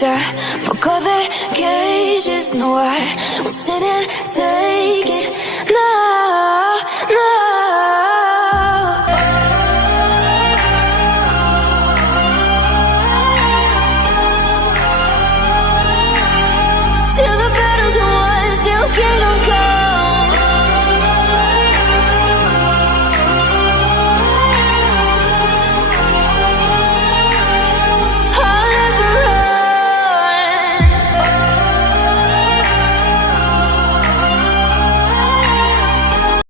book all the cages. No, I won't sit and take it now.